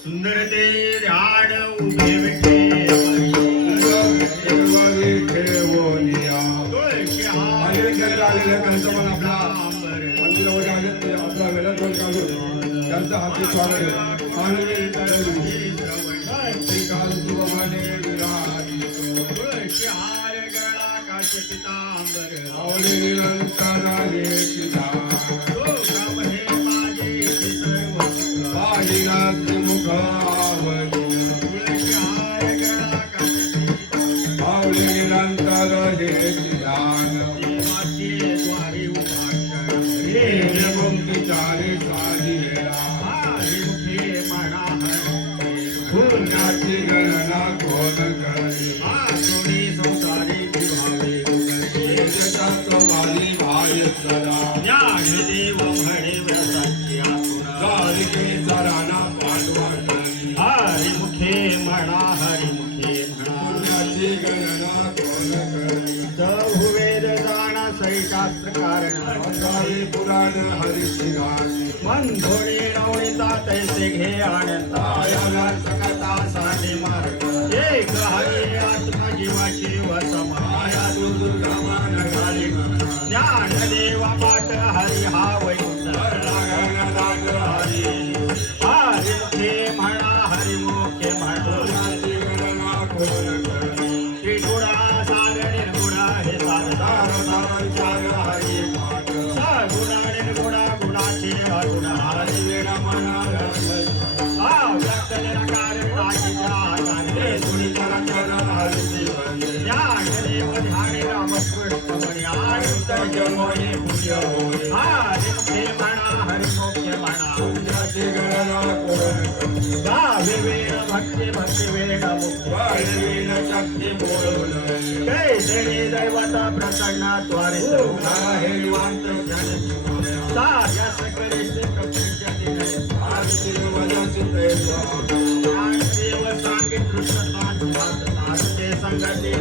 सुंदर ते ध्यान उभे विठे त्यांचा हाती स्वागत गणना कोण करी सोनी संसारी भावे वाली भाय सदा ज्ञानदेव म्हणे व्रताची आपुरा राणा पांडवा करी हरिमुखे म्हणा हरिमुखे म्हणा गणना कोण करी वेद जाणा सई शास्त्र कारण पुराण हरिशिराण मंधोळी नवणीता तैसे घे आणता सकता साठी मार्ग एक हरी आत्मजीवाची वसमाया दुर्गमान झाली ज्ञानदेवा पाठ हरी हा वैकुंठ हरी हरिमुखे म्हणा हरिमुखे म्हणा त्रिगुणा सागर निर्गुणा हे सगुणा निर्गुणा गुणाची अगुण हरी वेणा म्हणा व्यक्त निराकार विनाशी ज्ञानदेव ध्याने रामकृष्ण हरिमुखे म्हणा हरिमुखे म्हणा गावे वेळ भक्ती भक्ती वेळ मुक्ती शक्ती बोलून जय देवी दैवत प्रसन्न त्वरे सार्य सकले श्री प्रपंच ज्ञानदेव सांगे कृष्ण संगती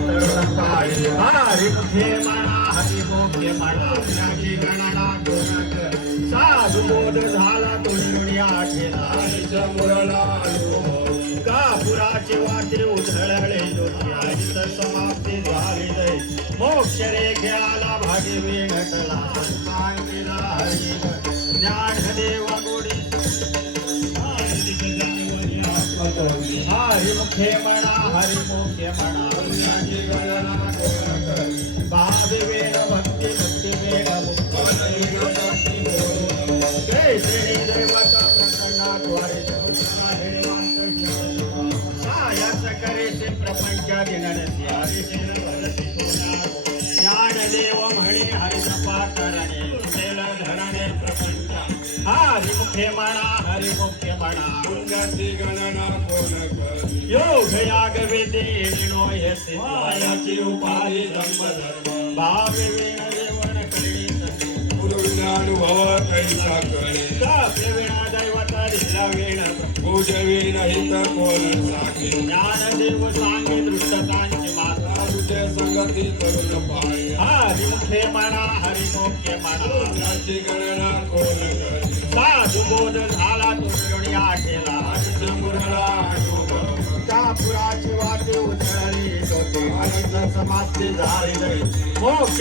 हरिमुखे म्हणा हरिमुखे म्हणा ज्ञाची गणना कोण कर साधू बोध झाला तो निर्णय आठेला मुरला कापुराचे वाटे उधळले ज्योती समाप्ती झाली दे मोक्ष रेख्याला भागी वेणटला सन्मान केला हरी ज्ञानदेवा गोडी हरिमुखे म्हणा हरिमुखे म्हणा भावी वेण भक्ती भक्ती वेण मुक्ती जय श्री दैवत प्रसन्नाद्वारे सायस करे से प्रपंच दिनरसी ज्ञानदेव म्हणे हरिजपा करणे कुशल धरणे प्रपंच हरिमुखे म्हणा हरिमुखे म्हणा पुण्याची गणना कोण करी योग याग वेदे विनो यसे याची उपाधी धर्म भावे वेण देवण कळी गुरुज्ञानुभव कैसा कळे कापले वेणा दैवत दिला वेण पूजवी नाही तर कोण साखे ज्ञानदेव सांगे दृष्टतांची माता तुझे संगती करून पाय हरिमुखे म्हणा हरिमुखे म्हणा पुण्याची गणना कोण करी साधू बोध झाला तो निर्णय आठेला मुरला कापुराची वाटे उधळली होती हरिच समाप्ती झाली मोक्ष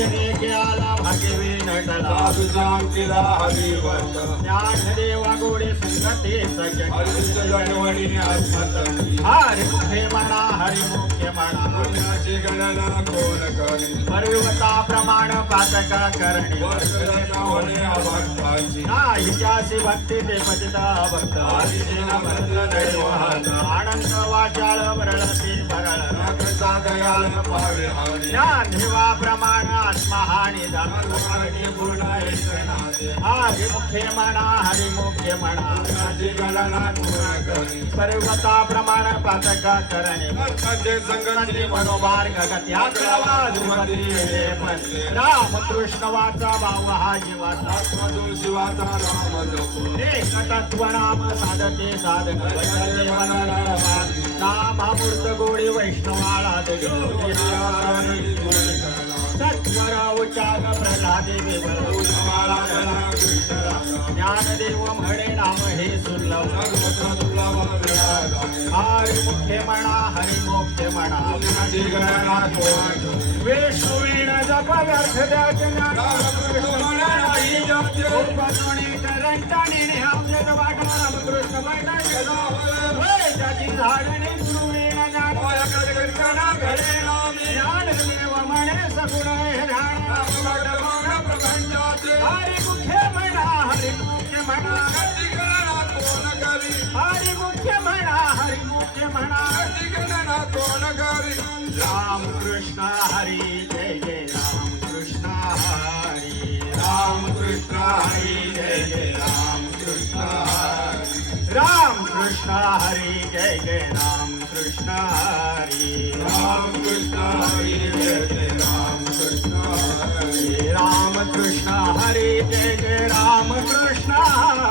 आला भाग्य वेणटला साधू जाम केला हरिवत ज्ञानदेवा गोडे संगते सजन हरिच गणवणी आत्मतंगी हरिमुखे म्हणा हरिमुखे म्हणा पुण्याची गणना कोण करी पर्वता प्रमाण पातक करणे वर्षरत्न होणे अभक्ताची नाहीच्यासी भक्ती ते पतिता भक्त आदिदेव भद्र दैवत आनंद वाचाळ वरळती भरळ सादयाल पावे हरी ज्ञान देवा प्रमाण आत्मा हा निदान हरी पूर्ण एकनाथे हरि मुखे म्हणा हरि मुखे म्हणा गुणाची गणना कोण करी पर्वता प्रमाण पातक करणे भक्तांचे संगती मनोभार गगत्या राम कृष्ण वाचा भाव हा जीवाचा मधु शिवाचा राम जप एक तत्व नाम साधते साधक वैष्णव नामामूर्त गोडी वैष्णवाळा सत्वर उच्चार प्रल्हादे ज्ञानदेव म्हणे नाम हे सुलभ हरि मुखे म्हणा हरि मोखे म्हणा विष्णुवीण जप व्यर्थ द्याचे रामकृष्ण त्याची झाडणे गुरुवीण ज्ञानदेव म्हणे सगुण हरि मुखे म्हणा हरि मुखे म्हणा हरि मुखे म्हणा हरि मुखे म्हणा राम कृष्ण हरी जय जय राम कृष्ण हरी राम कृष्ण हरी जय जय राम कृष्ण हरी राम कृष्ण हरी जय जय राम कृष्ण हरी राम कृष्ण हरी जय जय राम कृष्ण हरी राम कृष्ण हरी जय जय राम कृष्ण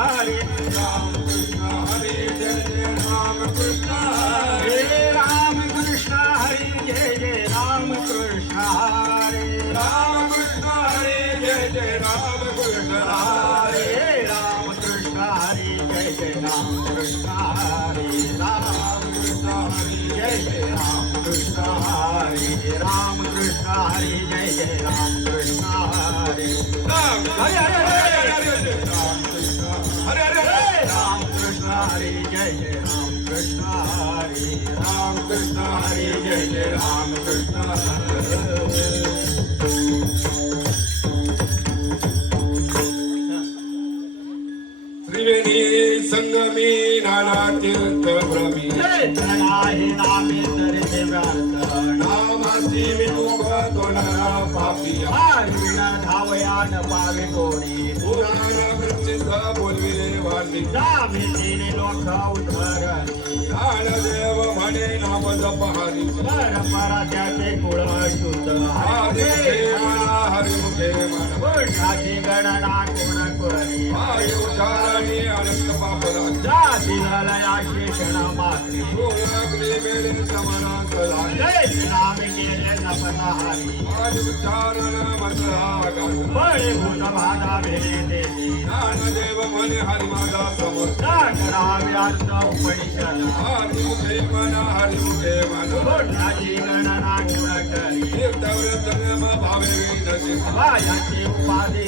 हरी राम कृष्ण हरी जय जय राम कृष्ण हरी राम कृष्ण हरी जय जय राम कृष्ण हरी राम कृष्ण हरी जय जय राम कृष्ण हरी राम कृष्ण हरी जय जय राम कृष्ण हरी राम कृष्ण हरी जय जय राम कृष्ण हरी राम कृष्ण हरी जय जय राम कृष्ण हरी हरे हरे राम कृष्ण हरे हरे राम कृष्ण हरी जय जय राम कृष्ण हरी राम कृष्ण हरी जय जय राम कृष्ण हरी त्रिवेणी संगमी नाना तीर्थ भ्रमी नाही नामे तरी ते व्यार्थ नामासी विमुख तोंडा पापिया विना धावया न पावे कोणी पुराण प्रसिद्ध बोलविले वाणी जामिनी लोक उद्धरणी ज्ञानदेव म्हणे नाम जप हरी परंपरा त्याचे कुळ शुद्ध हरिमुखे म्हणा हरिमुखे म्हणा पुण्याची गणना कोण कोणी हरि उच्चारणी अनंत पापरा जाती लया शेषण माती पूर्णग्नी मेळे समना सदा नाम केले जपन हरी हरि उच्चारण मंत्र बळे भूत भादा भेले देवी ज्ञानदेव म्हणे हरि माझा समर्थ कराव्यार्थ उपनिषद हरिमुखे म्हणा हरिमुखे म्हणा पुण्याची गणना कोण करी तीर्थव्रत नियम भावे विनसी वायाची उपाधी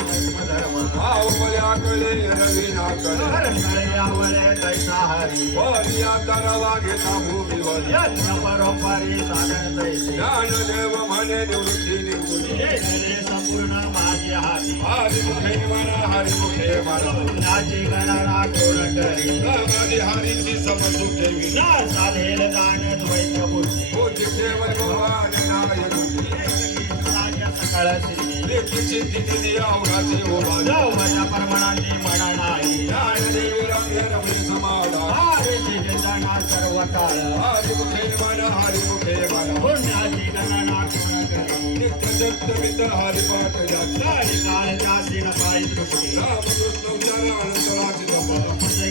धर्म भाव बल्या कळे रवी नाकळे यावले तैसा हरी वरिया तरवा घेता भूमीवर यज्ञ परोपरी साधन तैसे ज्ञानदेव म्हणे निवृत्ती निवृत्ती हे झाले संपूर्ण माझे हाती हरिमुखे म्हणा हरिमुखे म्हणा पुण्याची गणना कोण करी समाधी हरीची समजू ठेवी ना साधेल दान द्वैत बुद्धी बुद्धी ठेवल भगवान नायक राज्य सकळ सिद्धी नित्य सिद्धी दिली आवडाचे उभा जवळ परमणाची म्हणा नाही ज्ञानदेवी रम्य रमणी समाडा हरीची जना सर्व काळ हरिमुखे म्हणा हरिमुखे म्हणा पुण्याची गणना कोण करी नित्य सत्यमित हरिपाठ याची काळी काळ जासीन पायी दृष्टी रामकृष्ण उच्चारण स्वराची तपा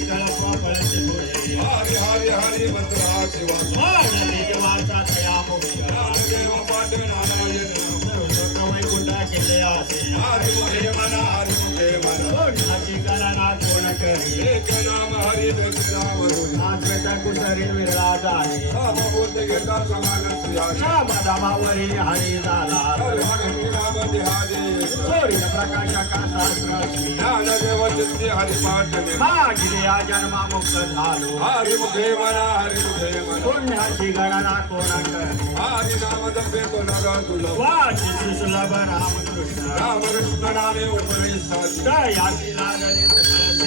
कळप कळचे पुढे हरी हरी हरी मंत्र हा शिवाचा मानवी देवाचा तया मोक्ष ज्ञानदेव पाठ नारायण वैकुंठ केले असे हरिमुखे म्हणा हरिमुखे म्हणा पुण्याची गणना कोण करी एक नाम हरी दक्ष राम नाचवेता कुसरी विरळा झाले समबुद्ध घेता समान सुयाचा मधामावरी हरी झाला हरी राम देहादे सूर्य प्रकाशका शास्त्रश्री ज्ञानदेव चित्ती हरिपाठ मागिले या जन्मा मुक्त झालो हरिमुखे म्हणा हरिमुखे म्हणा पुण्याची गणना कोण करी हरि नाम जपे तो नगा तुला वाची सुलभ रामकृष्ण रामकृष्ण नामे उपनिषदाची दयाची लागले सकळ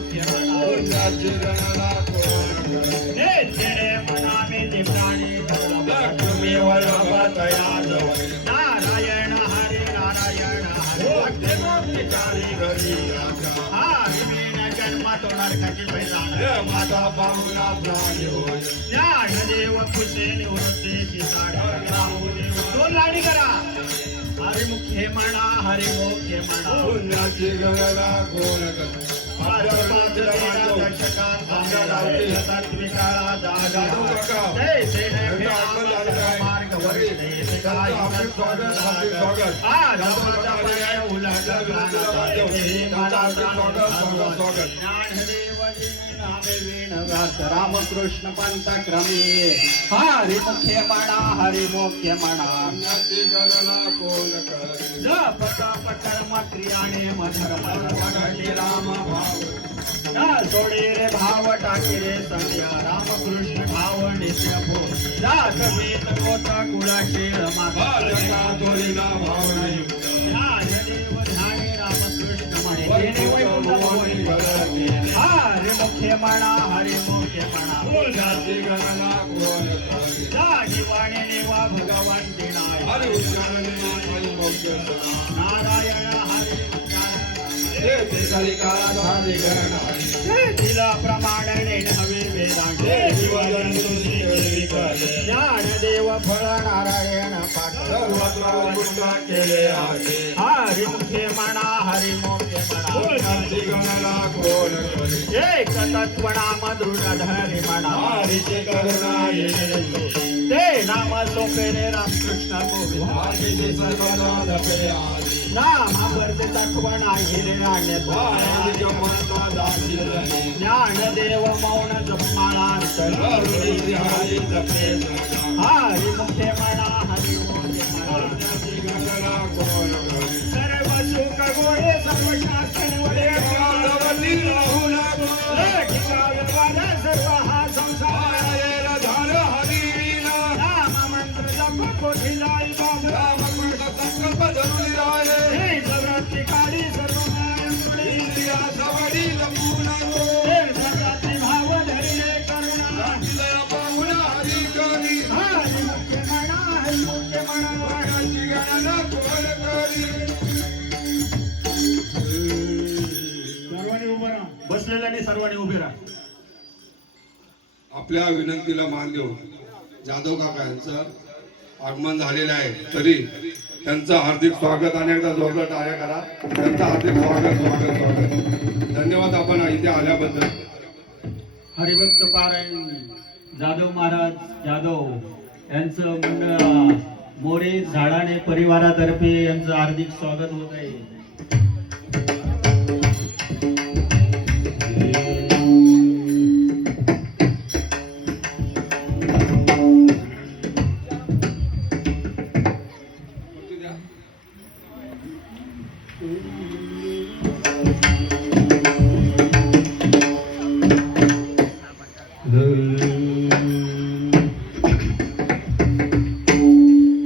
मुख्य म्हणा पुण्याची गणना कोण करे हे तेरे मनामे जे प्राणी तुम्ही वरवतया जवळ नारायण हरे नारायण हरे भक्ती मुक्ती चाली घरी राजा हरी बिन जन्म तो नरकाची पैजाण हे माझा पाहुणा प्राणी होय ज्ञानदेव खुशे निवृत्तीची साड दोन लाडी करा हरी मुख्य म्हणा हरी मुख्य म्हणा पुण्याची गणना कोण करे रामकृष्ण पंथ क्रमे हरी मुख्य म्हणा हरी मुख्य म्हणा पुण्याची गणना कोण करे जप तप कर्म क्रियाने मधर्म राम भाव ना सोडे रे भाव टाके रे संध्या रामकृष्ण भाव नित्य भो जात वेद कोट कुळाशी बालका तोलिना भावना युक्त ज्ञानदेव ध्याने रामकृष्ण म्हणे तेने वैकुंठ भोगी हरी मुख्य म्हणा हरी मुख्य म्हणा पुण्याची गणना कोण करे जागी वाणीने वा भगवान दिनाय हरी उच्चारणे हरी मोक्ष नारायण हरी हे तिसरी काळात हरी गणना तिला प्रमाणे हवे वेदांगे शिवजन तुझी विकले ज्ञानदेव फळ नारायण पाठ सर्वत्र पुण्य केले आहे हरी मुखे म्हणा हरी मोखे म्हणा पुण्याची गणना कोण करे एक तत्वनाम दृढ धरी म्हणा हरीची करुणा येणे ते नाम सोपे रे रामकृष्ण गोविंद हरीची सर्वदा जपे आली नाम वर्ते तत्वना हिरे हरीची म्हणता दासी रही ज्ञानदेव मौन जपमाळा हरीची हरी जपे जाणा हरी मुखे म्हणा हरी मोखे म्हणा पुण्याची गणना कोण करे सर्व सुख गोळे सर्व शासन वडे कालवती राहू लागो ठिका व्यवहार सर्व हा संसार मायेला झालं हरी विना नाम मंत्र जप कोठिलाई बाबा रामकृष्ण संकल्प धरून राहिले हे जगतिकारी सर्व मायंकडे इंद्रिया सवडी लंबू नको सगळ्याचे भाव धरिले करुणा दया पाहुणा हरी करी हरी मुख्य म्हणा हरी मुख्य म्हणा पुण्याची गणना कोण करी सर्वांनी उभं राहा बसलेल्याने सर्वांनी उभे राहा आपल्या विनंतीला मान देऊन जाधव काका यांचं आगमन झालेलं आहे तरी त्यांचं हार्दिक स्वागत आणि एकदा जोरदार टाळ्या करा त्यांचं हार्दिक स्वागत स्वागत स्वागत धन्यवाद आपण इथे आल्याबद्दल हरिभक्त पारायण जाधव महाराज जाधव यांचं मंडळ मोरे झाडाने परिवारातर्फे यांचं हार्दिक स्वागत होत आहे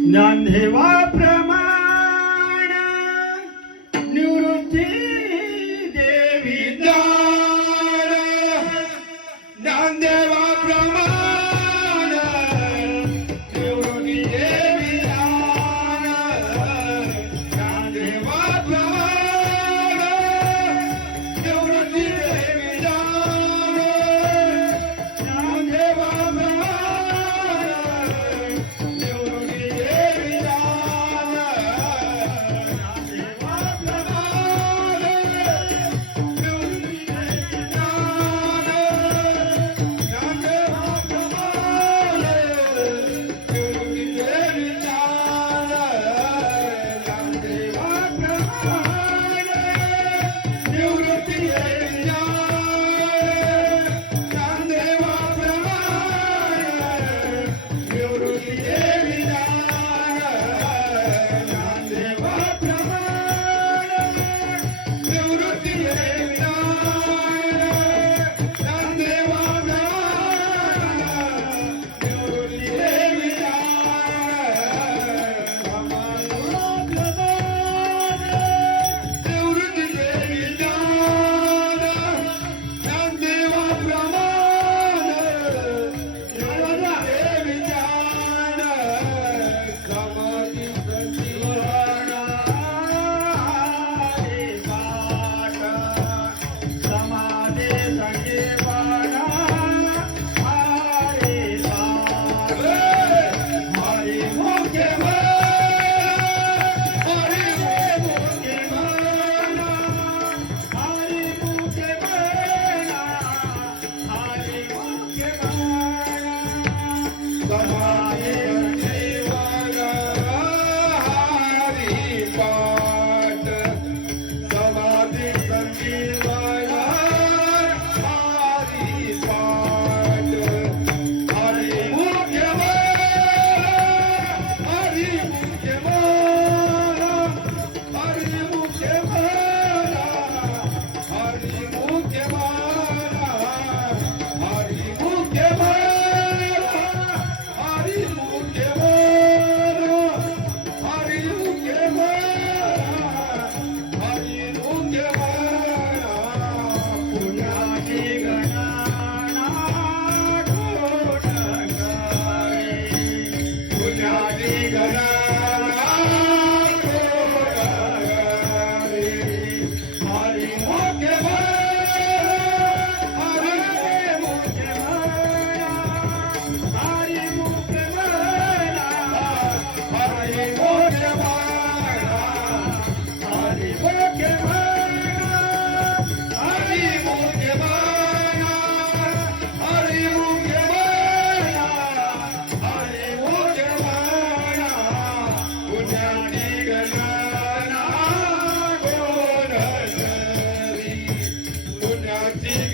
ज्ञानदेवा प्रमाण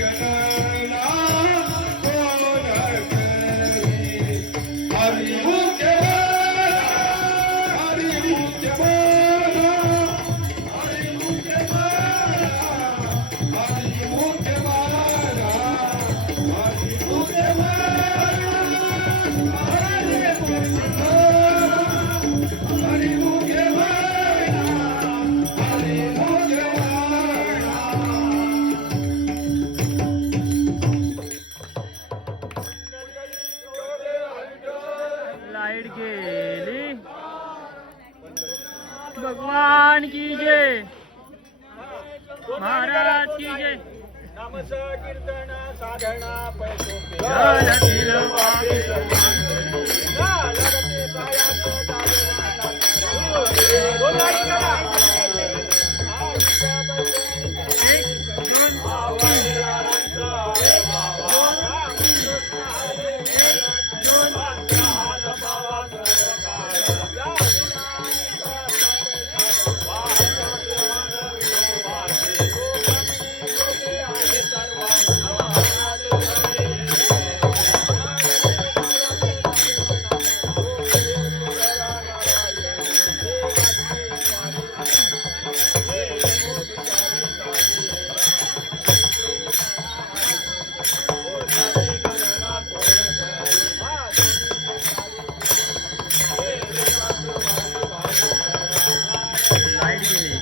गणना कोण करी हरी मुख्य हरी मुख्य हरी मुख्य हरी मुख्य हरी मुख्य हरी मुख्य लाइट गेली. भगवान की जय, महाराज की जय. नाम कीर्तन साधना जलतील वाके लाइट गेली.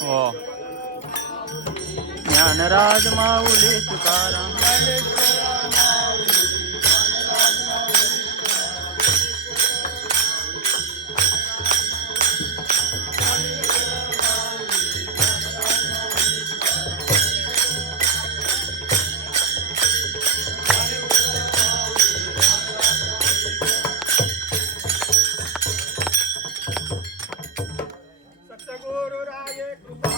हो. ज्ञानराज माऊली तुकाराम सतगुरु राये कृपा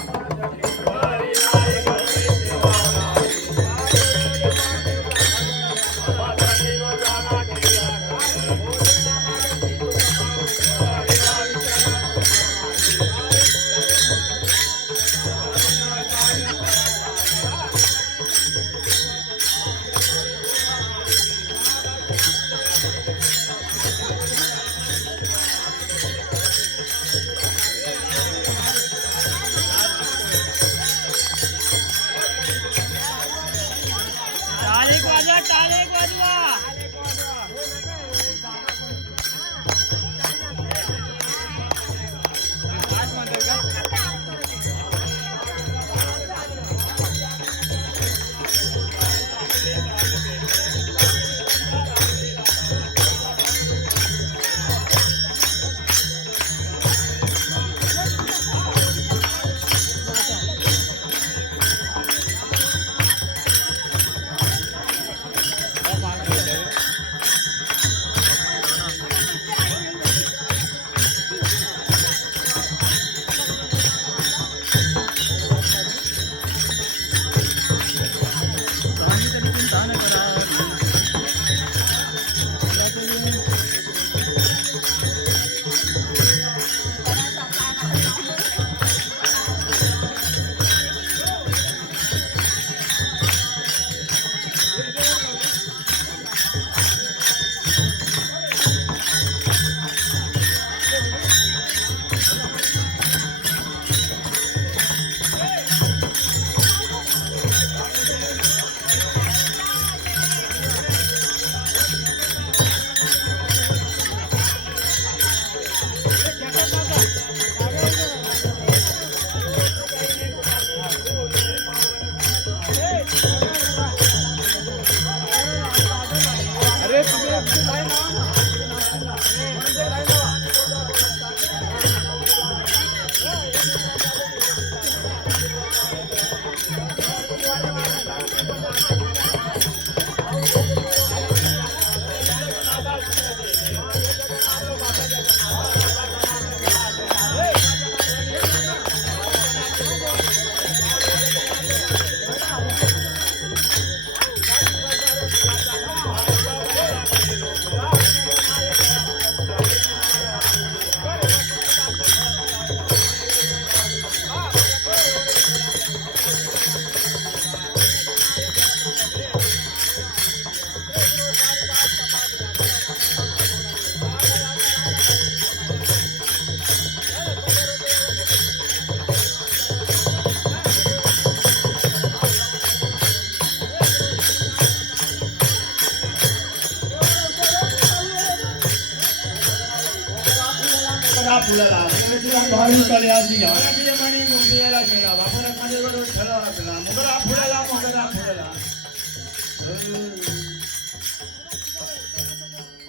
टाळी वाजवा, टाळी वाजवा. मुगरा फुलला भारी कल्याची घ्या मराठी मणी मुंगियाला गेला वापरत मध्ये वरून ठरला आपला मुगरा फुलला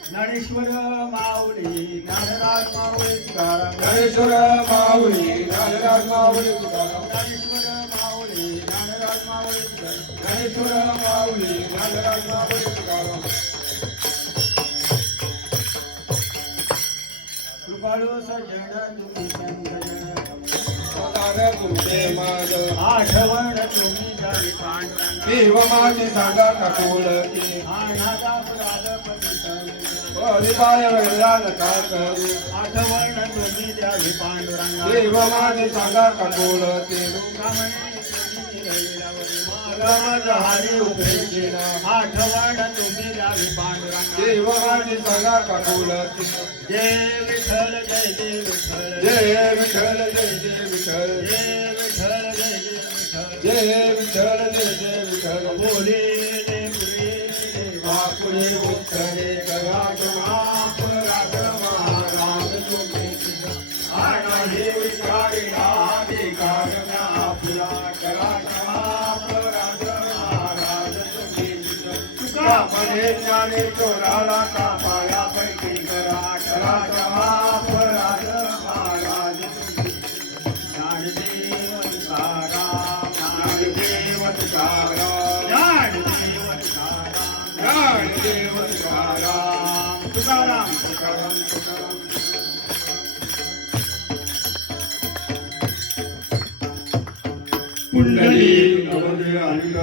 ज्ञानेश्वर माऊली ज्ञानराज माऊली तुकाराम ज्ञानेश्वर माऊली ज्ञानराज माऊली तुकाराम ज्ञानेश्वर माऊली ज्ञानराज माऊली तुकाराम ज्ञानेश्वर माऊली ज्ञानराज माऊली तुकाराम कृपाळू सजन तुम्ही संतजन दादा तुमचे माझ आठवण तुम्ही झाली पांडुरंग देव माझे सांगा ठाकूरची अनाथा अपराधपती हरिपाय वेळा नका करू आठवण तुम्ही द्यावी पांडुरंग देव माझे सांगा ठाकूरची हरी उपदेशिना आठवण तुम्ही द्यावी पांडुरंग देव माझे सांगा ठाकूरची जय विठ्ठल जय जय विठ्ठल जय विठ्ठल जय जय विठ्ठल जय विठ्ठल जय जय विठ्ठल जय विठ्ठल जय जय विठ्ठल बोले रे पुरे बापुरे उत्तरे कराज महाराज महाराज तुम्ही आना हे विचारी आदि कारणा आपला कराज महाराज तुम्ही तुका म्हणे ज्ञानेश्वराला का पाया पैकी करा कराज महाराज महाराज ज्ञानदेव तुकाराम ज्ञानदेव तुकाराम ज्ञानदेव तुकाराम ज्ञानदेव तुकाराम तुकाराम तुकाराम तुकाराम पुंडली हरिक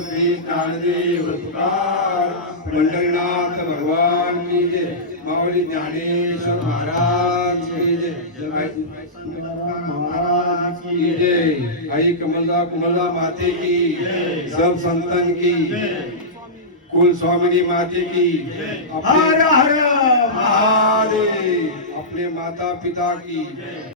श्री ज्ञानदेव तुकाराम पंढरीनाथ भगवान की जय माऊली ज्ञानेश्वर महाराज की जय महाराज की जय आई कमलदा माते की सब संतन की कुल स्वामिनी माते की हर हर महादेव अपने माता पिता की